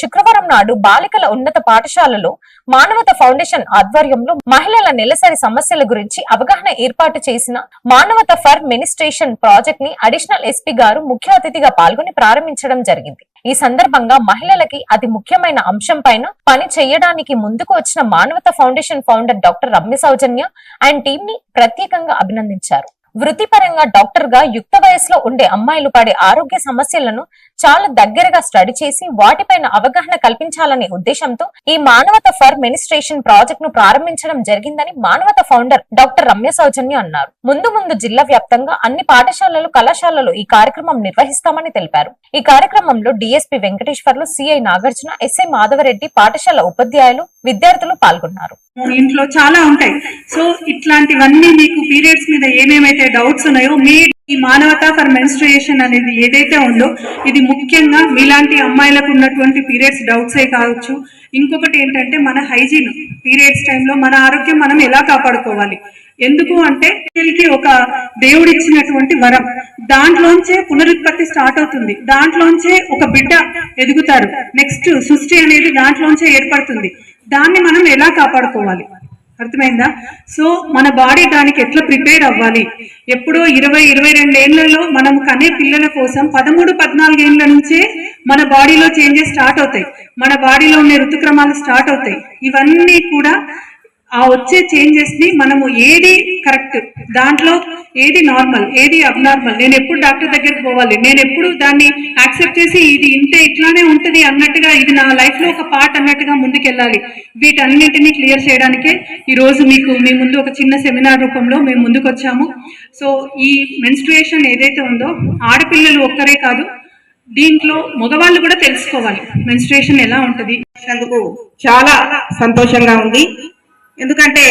శుక్రవారం నాడు బాలికల ఉన్నత పాఠశాలలో మానవత ఫౌండేషన్ ఆధ్వర్యంలో మహిళల నెలసరి సమస్యల గురించి అవగాహన ఏర్పాటు చేసిన మానవత ఫర్ మెనిస్ట్రేషన్ ప్రాజెక్ట్ ని అడిషనల్ ఎస్పీ గారు ముఖ్య అతిథిగా పాల్గొని ప్రారంభించడం జరిగింది. ఈ సందర్భంగా మహిళలకి అతి ముఖ్యమైన అంశం పైన పని చేయడానికి ముందుకు వచ్చిన మానవత foundation founder doctor Ramya Soujanya and team ని ప్రత్యేకంగా అభినందించారు. వృత్తిపరంగా డాక్టర్ గా యుక్త వయసులో ఉండే అమ్మాయిలు పడే ఆరోగ్య సమస్యలను చాలా దగ్గరగా స్టడీ చేసి వాటిపైన అవగాహన కల్పించాలనే ఉద్దేశంతో ఈ మానవత ఫర్ మెనిస్ట్రేషన్ ప్రాజెక్ట్ ను ప్రారంభించడం జరిగిందని మానవత ఫౌండర్ డాక్టర్ రమ్య సౌజన్య అన్నారు. ముందు జిల్లా వ్యాప్తంగా అన్ని పాఠశాలలు కళాశాలలు ఈ కార్యక్రమం నిర్వహిస్తామని తెలిపారు. ఈ కార్యక్రమంలో DSP Venkateswarlu, CI Nagarjuna, SI Madhavareddy, పాఠశాల ఉపాధ్యాయులు, విద్యార్థులు పాల్గొన్నారు. ఇంట్లో చాలా ఉంటాయి. సో ఇట్లాంటివన్నీ మీకు పీరియడ్స్ మీద ఏమేమైతే డౌట్స్ ఉన్నాయో మీ ఈ మానవత ఫర్ మెన్స్ట్రుయేషన్ అనేది ఏదైతే ఉందో ఇది ముఖ్యంగా మీలాంటి అమ్మాయిలకు ఉన్నటువంటి పీరియడ్స్ డౌట్సే కావచ్చు. ఇంకొకటి ఏంటంటే మన హైజీన్, పీరియడ్స్ టైంలో మన ఆరోగ్యం మనం ఎలా కాపాడుకోవాలి. ఎందుకు అంటే ఒక దేవుడిచ్చినటువంటి వరం, దాంట్లోంచే పునరుత్పత్తి స్టార్ట్ అవుతుంది, దాంట్లోంచే ఒక బిడ్డ ఎదుగుతాడు, నెక్స్ట్ సృష్టి అనేది దాంట్లోంచే ఏర్పడుతుంది. దాన్ని మనం ఎలా కాపాడుకోవాలి, అర్థమైందా? సో మన బాడీ దానికి ఎట్లా ప్రిపేర్ అవ్వాలి. ఎప్పుడో 20-22 ఏళ్లలో మనం కనే పిల్లల కోసం 13-14 ఏళ్ల నుంచే మన బాడీలో చేంజెస్ స్టార్ట్ అవుతాయి, మన బాడీలో ఉండే ఋతుక్రమాలు స్టార్ట్ అవుతాయి. ఇవన్నీ కూడా ఆ వచ్చే చేంజెస్ ని మనము ఏది కరెక్ట్, దాంట్లో ఏది నార్మల్, ఏది అబ్నార్మల్, నేను ఎప్పుడు డాక్టర్ దగ్గరికి పోవాలి, నేను ఎప్పుడు దాన్ని యాక్సెప్ట్ చేసి ఇది ఇంతే ఇట్లానే ఉంటది అన్నట్టుగా, ఇది నా లైఫ్ లో ఒక పార్ట్ అన్నట్టుగా ముందుకెళ్ళాలి. వీటన్నింటినీ క్లియర్ చేయడానికే ఈ రోజు మీకు మీ ముందు ఒక చిన్న సెమినార్ రూపంలో మేము ముందుకు వచ్చాము. సో ఈ మెన్స్ట్రుయేషన్ ఏదైతే ఉందో ఆడపిల్లలు ఒక్కరే కాదు, దీంట్లో మగవాళ్ళు కూడా తెలుసుకోవాలి మెన్స్ట్రుయేషన్ ఎలా ఉంటది. అందుకు చాలా సంతోషంగా ఉంది. ఎందుకంటే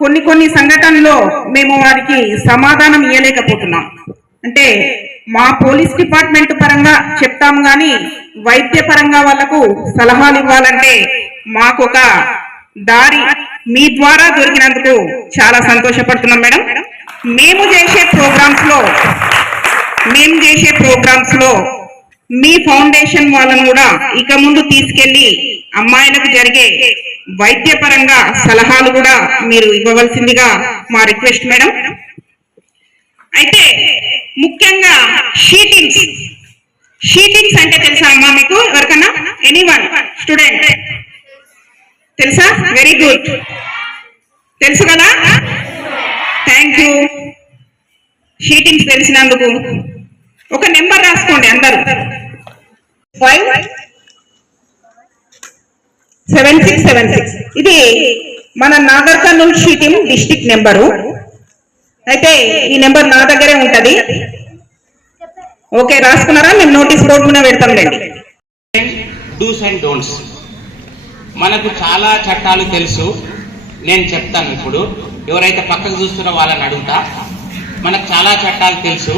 కొన్ని సంఘటనలో మేము వారికి సమాధానం ఇవ్వలేకపోతున్నాం. అంటే మా పోలీస్ డిపార్ట్మెంట్ పరంగా చెప్తాం గాని వైద్య పరంగా వాళ్లకు సలహాలు ఇవ్వాలంటే మాకు ఒక దారి మీ ద్వారా దొరికినందుకు చాలా సంతోషపడుతున్నాం మేడం. మేము చేసే ప్రోగ్రామ్స్ లో మీ ఫౌండేషన్ వాళ్ళను కూడా ఇక ముందు తీసుకెళ్లి అమ్మాయిలకు జరిగే వైద్యపరంగా సలహాలు కూడా మీరు ఇవ్వవలసిందిగా మా రిక్వెస్ట్ మేడం. అయితే ముఖ్యంగా షీటింగ్స్ అంటే తెలుసా అమ్మా మీకు ఎవరికన్నా? ఎనీవన్ స్టూడెంట్ తెలుసా? వెరీ గుడ్, తెలుసు కదా, థ్యాంక్ యూ. షీటింగ్స్ తెలిసినందుకు ఒక నెంబర్ రాసుకోండి అందరూ, 5676. ఇది మన Nagar Kurnool sheeting district number. అయితే ఈ నెంబర్ నా దగ్గరే ఉంటది. ఓకే, రాసుకున్నారా? మేము నోటీస్ బోర్డు మీద పెడతాంలేండి. డూస్ అండ్ డోంట్స్, మనకు చాలా చట్టాలు తెలుసు, నేను చెప్తాను. ఇప్పుడు ఎవరైతే పక్కకు చూస్తున్నారో వాళ్ళని అడుగుతా. మనకు చాలా చట్టాలు తెలుసు.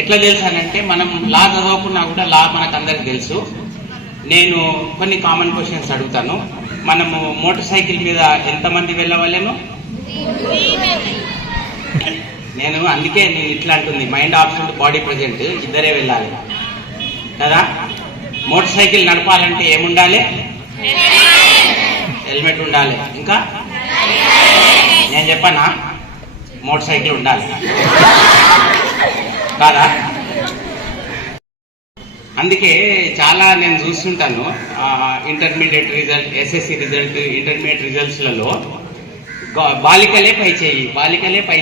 ఎట్లా తెలుసు అనంటే మనం లా చదవకున్నా కూడా లా మనకు అందరికి తెలుసు. నేను కొన్ని కామన్ క్వశ్చన్స్ అడుగుతాను. మనము మోటార్ సైకిల్ మీద ఎంతమంది వెళ్ళవలేము? అందుకే నేను ఇట్లా అంటుంది, మైండ్ ఆబ్సెంట్ బాడీ ప్రెజెంట్, ఇద్దరే వెళ్ళాలి కదా. మోటార్ సైకిల్ నడపాలంటే ఏముండాలి? హెల్మెట్ ఉండాలి. ఇంకా నేను చెప్పనా, మోటార్ సైకిల్ ఉండాలి కాదా? అందుకే చాలా నేను చూస్తుంటాను intermediate result, SSC result, intermediate రిజల్ట్స్లలో బాలికలే పై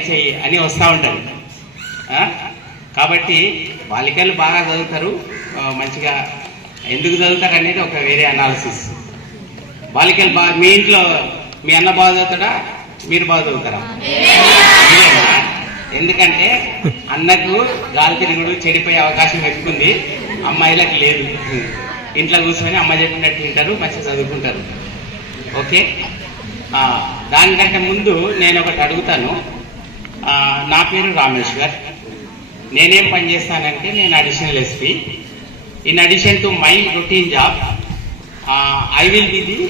చేయి అని వస్తూ ఉంటారు. కాబట్టి బాలికలు బాగా చదువుతారు, మంచిగా ఎందుకు చదువుతారు అనేది ఒక వేరే అనాలిసిస్. బాలికలు మీ ఇంట్లో మీ అన్న బాగా చదువుతాడా, మీరు బాగా చదువుతారా? ఎందుకంటే అన్నకు గాలి తిరుగుడు చెడిపోయే అవకాశం ఎక్కువ ఉంది, అమ్మాయిలకు లేదు. ఇంట్లో కూర్చొని అమ్మ చెప్పినట్టు వింటారు, మంచిగా చదువుకుంటారు. ఓకే, దానికంటే ముందు నేను ఒకటి అడుగుతాను. నా పేరు రామేశ్వర్. నేనేం పని చేస్తానంటే నేను additional SP. In addition to my routine job, I will be the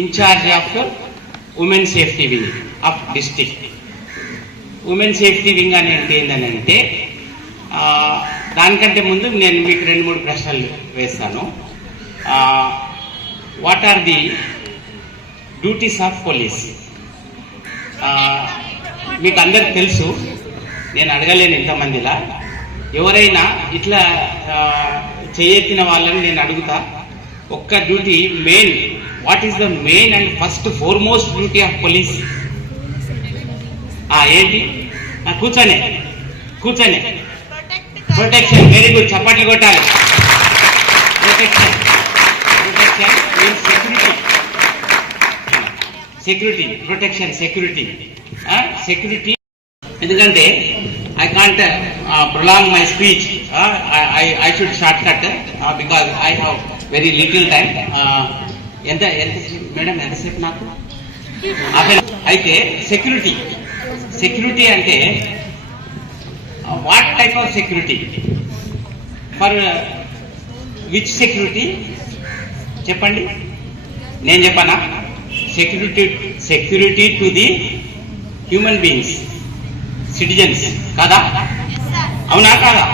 incharge of women safety wing of district. Women safety wing అని అంటే ఏంటంటే, దానికంటే ముందు నేను మీకు 2-3 ప్రశ్నలు వేస్తాను. What are the duties of police. మీకు అందరికి తెలుసు, నేను అడగలేను ఇంతమందిలా. ఎవరైనా ఇట్లా చేయెత్తిన వాళ్ళని నేను అడుగుతా. ఒక్క duty main, what is the main and first foremost duty of police? ఏంటి? కూర్చొని ప్రొటెక్షన్. వెరీ గుడ్, చప్పట్లు కొట్టాలి. Protection means security. Protection, security. ఎందుకంటే I can't prolong my speech. I should shortcut because I have very little time. ఎంత madam ఎంతసేపు నాకు? అయితే security అంటే what type of security? For which security చెప్పండి, నేను చెప్పనా? Security to the human beings, citizens. కాదా? అవునా కాదా?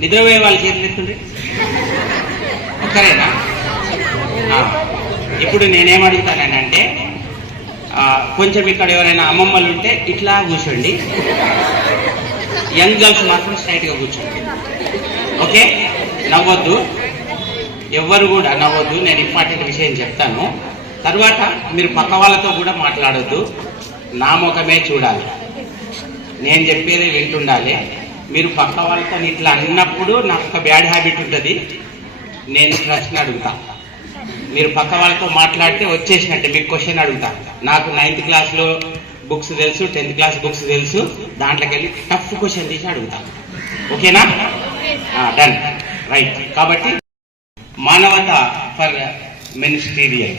నిద్రపోయే వాళ్ళు చేతులు ఎత్తుండ్రి. ఒక్కరేనా? ఇప్పుడు నేనేమడుగుతానంటే, కొంచెం ఇక్కడ ఎవరైనా అమ్మమ్మలు ఉంటే ఇట్లా కూర్చోండి, యంగ్ గర్ల్స్ మాత్రం స్ట్రైట్గా కూర్చోండి. ఓకే, నవ్వద్దు, ఎవ్వరు కూడా నవ్వద్దు. నేను ఇంపార్టెంట్ విషయం చెప్తాను. తర్వాత మీరు పక్క వాళ్ళతో కూడా మాట్లాడొద్దు, నా ముఖమే చూడాలి, నేను చెప్పేది వింటుండాలి. మీరు పక్క వాళ్ళతో ఇట్లా అన్నప్పుడు నాకు ఒక బ్యాడ్ హ్యాబిట్ ఉంటుంది, నేను ప్రశ్న అడుగుతా. మీరు పక్క వాళ్ళతో మాట్లాడితే వచ్చేసినట్టే మీకు క్వశ్చన్ అడుగుతా. నాకు 9th క్లాస్లో బుక్స్ తెలుసు, 10th క్లాస్ బుక్స్ తెలుసు, దాంట్లోకి వెళ్ళి టఫ్ క్వశ్చన్ తీసి అడుగుతా. ఓకేనా? Done, right. కాబట్టి మానవత ఫర్ మినిస్టీరియల్,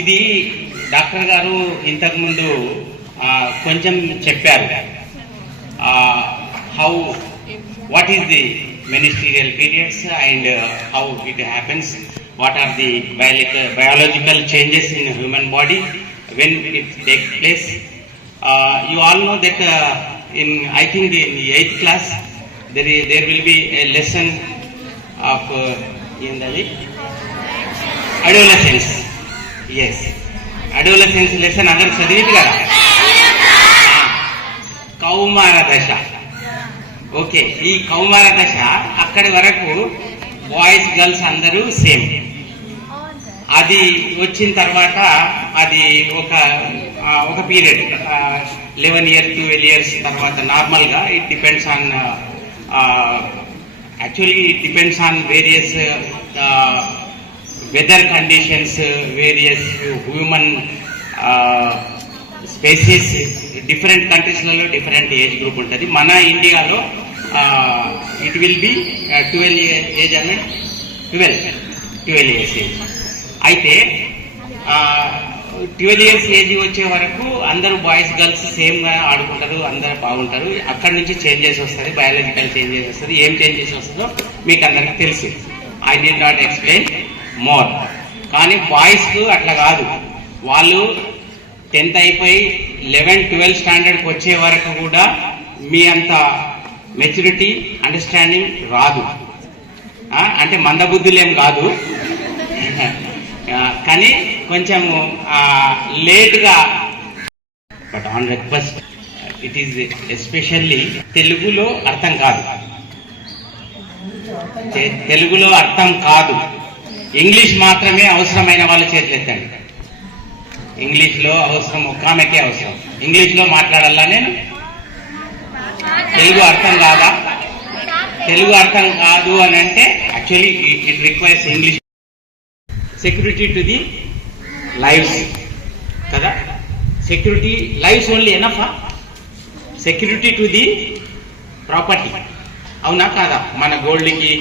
ఇది డాక్టర్ గారు ఇంతకుముందు కొంచెం చెప్పారు. What is the ministerial periods and how it happens, what are the biological changes in the human body when it takes place. You all know that I think in the 8th class there will be a lesson of adolescence. Yes, adolescence lesson అందరూ చదివింది కదా, కౌమార దశ. Okay, ఈ కౌమార దశ అక్కడి వరకు బాయ్స్ గర్ల్స్ అందరూ సేమ్. అది వచ్చిన తర్వాత అది ఒక పీరియడ్ 11 years 12 years తర్వాత నార్మల్గా it depends on actually it depends on various weather conditions, various human species. Different కంట్రీస్లలో డిఫరెంట్ ఏజ్ గ్రూప్ ఉంటుంది. మన ఇండియాలో ఇట్ విల్ బి 12 ఏజ్ అనే 12 years ఏజ్. అయితే 12 years ఏజ్ వచ్చే వరకు అందరూ బాయ్స్ గర్ల్స్ సేమ్గా ఆడుకుంటారు, అందరూ బాగుంటారు. అక్కడి నుంచి చేంజెస్ వస్తుంది, బయాలజికల్ చేంజెస్ వస్తుంది. ఏం చేంజెస్ వస్తుందో మీకు అందరికీ తెలుసు, I need not explain more. కానీ బాయ్స్కు అట్లా కాదు. వాళ్ళు 10th అయిపోయి 11, 12 స్టాండర్డ్కి వచ్చే వరకు కూడా మీ అంత మెచ్యూరిటీ, అండర్స్టాండింగ్ రాదు. అంటే మందబుద్ధులేం కాదు, కానీ కొంచెం లేట్గా. But on request, it is especially తెలుగులో అర్థం కాదు, ఇంగ్లీష్ మాత్రమే అవసరమైన వాళ్ళు చేతులు ఎత్తండి. ఇంగ్లీష్లో అవసరం, ఒక్క ఆమెకే అవసరం. ఇంగ్లీష్లో మాట్లాడాలా నేను? తెలుగు అర్థం కాదా? తెలుగు అర్థం కాదు అని అంటే actually it requires English. Security to the lives కదా, సెక్యూరిటీ లైవ్స్ ఓన్లీ ఎనఫా? సెక్యూరిటీ టు ది ప్రాపర్టీ, అవునా కాదా? మన గోల్డ్కి,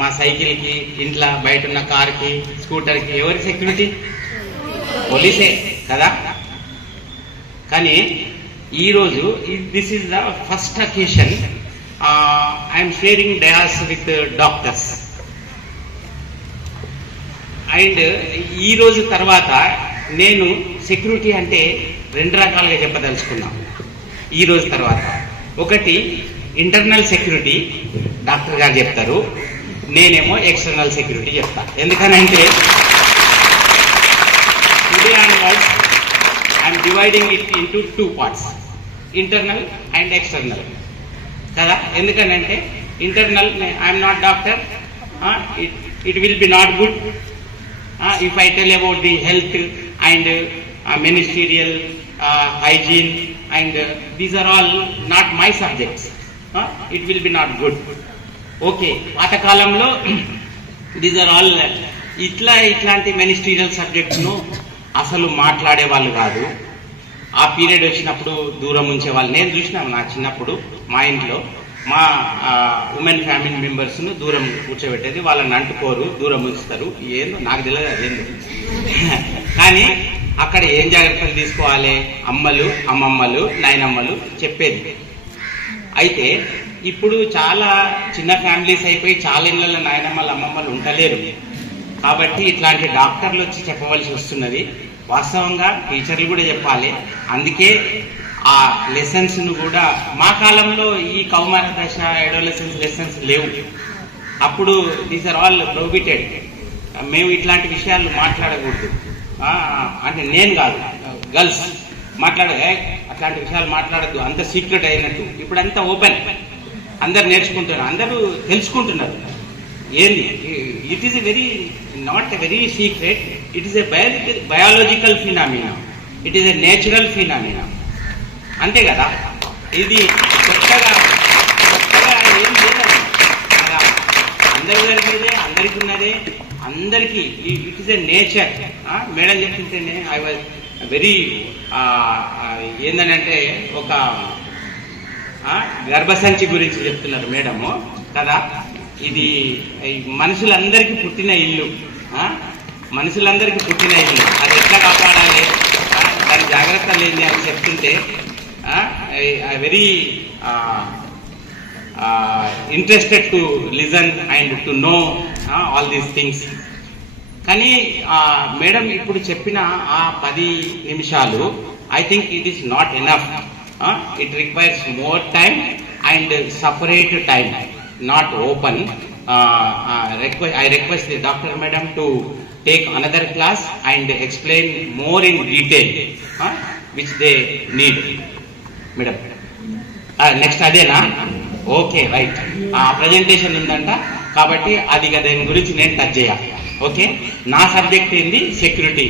మా సైకిల్కి, ఇంట్లో బయట ఉన్న కార్కి, స్కూటర్కి ఎవరి సెక్యూరిటీ? పోలీసే కదా. కానీ ఈరోజు this is the first occasion I'm sharing dais with doctors. And ఈ రోజు తర్వాత నేను సెక్యూరిటీ అంటే 2 రకాలుగా చెప్పదలుచుకున్నాను ఈ రోజు తర్వాత. ఒకటి ఇంటర్నల్ సెక్యూరిటీ, డాక్టర్ గారు చెప్తారు. నేనేమో ఎక్స్టర్నల్ సెక్యూరిటీ చెప్తా. ఎందుకనంటే today onwards I'm dividing it into 2 parts, internal and external కదా. ఎందుకనంటే internal I'm not doctor, it will be not good if I tell about the health and ministerial hygiene and these are all not my subjects. It will be not good. Okay, పాతకాలంలో these are all ఇట్లాంటి ministerial subjects ను అసలు మాట్లాడే వాళ్ళు కాదు. ఆ period వచ్చినప్పుడు దూరం ఉంచేవాళ్ళు. నేను చూసినాను నా చిన్నప్పుడు మా ఇంట్లో మా ఉమెన్ ఫ్యామిలీ మెంబర్స్ ను దూరం కూర్చోబెట్టేది. వాళ్ళని అంటుకోరు, దూరం ఉంచుతారు. ఏందో నాకు తెలియదు అదేందో. కానీ అక్కడ ఏం జాగ్రత్తలు తీసుకోవాలి అమ్మలు, అమ్మమ్మలు, నాయనమ్మలు చెప్పేది. అయితే ఇప్పుడు చాలా చిన్న ఫ్యామిలీస్ అయిపోయి చాలా ఇళ్లలో నాయనమ్మలు, అమ్మమ్మలు ఉండలేరు. కాబట్టి ఇట్లాంటి డాక్టర్లు వచ్చి చెప్పవలసి వస్తున్నది. వాస్తవంగా టీచర్లు కూడా చెప్పాలి. అందుకే ఆ లెసన్స్ ను కూడా మా కాలంలో ఈ కౌమార దశ, అడోలసెన్స్ లెసన్స్ లేవు. అప్పుడు దీస్ ఆర్ ఆల్ ప్రొహిబిటెడ్. మేము ఇట్లాంటి విషయాలు మాట్లాడకూడదు. అంటే నేను కాదు, గర్ల్స్ అట్లాంటి విషయాలు మాట్లాడద్దు, అంత సీక్రెట్ అయినట్టు. ఇప్పుడు అంతా ఓపెన్, అందరు నేర్చుకుంటున్నారు, అందరూ తెలుసుకుంటున్నారు. ఏంది it is not a very secret, it is a biological phenomena, it is a natural phenomena. అంతే కదా. ఇది కొత్తగా ఏం లేదండి. అలా అందరి జరిగేదే, అందరికి ఉన్నదే, అందరికీ it is a nature. Madam చెప్తుంటేనే ఐ వాజ్ వెరీ ఏందనంటే ఒక గర్భసంచి గురించి చెప్తున్నారు మేడము కదా. ఇది మనుషులందరికీ పుట్టిన ఇల్లు, మనుషులందరికీ పుట్టిన ఇల్లు. అది ఎట్లా కాపాడాలి, దాని జాగ్రత్తలు ఏంటి అని చెప్తుంటే very interested to listen and to know all these things. కానీ మేడం ఇప్పుడు చెప్పిన ఆ 10 నిమిషాలు I think it is not enough. It requires more time and separate time, not open. I request the doctor madam to take another class and explain more in detail which they need. Madam, next adena. Okay, right. Presentation ఉందంట కాబట్టి అది దాని గురించి నేను touch చేయాలి. Okay, నా subject ఏంది security.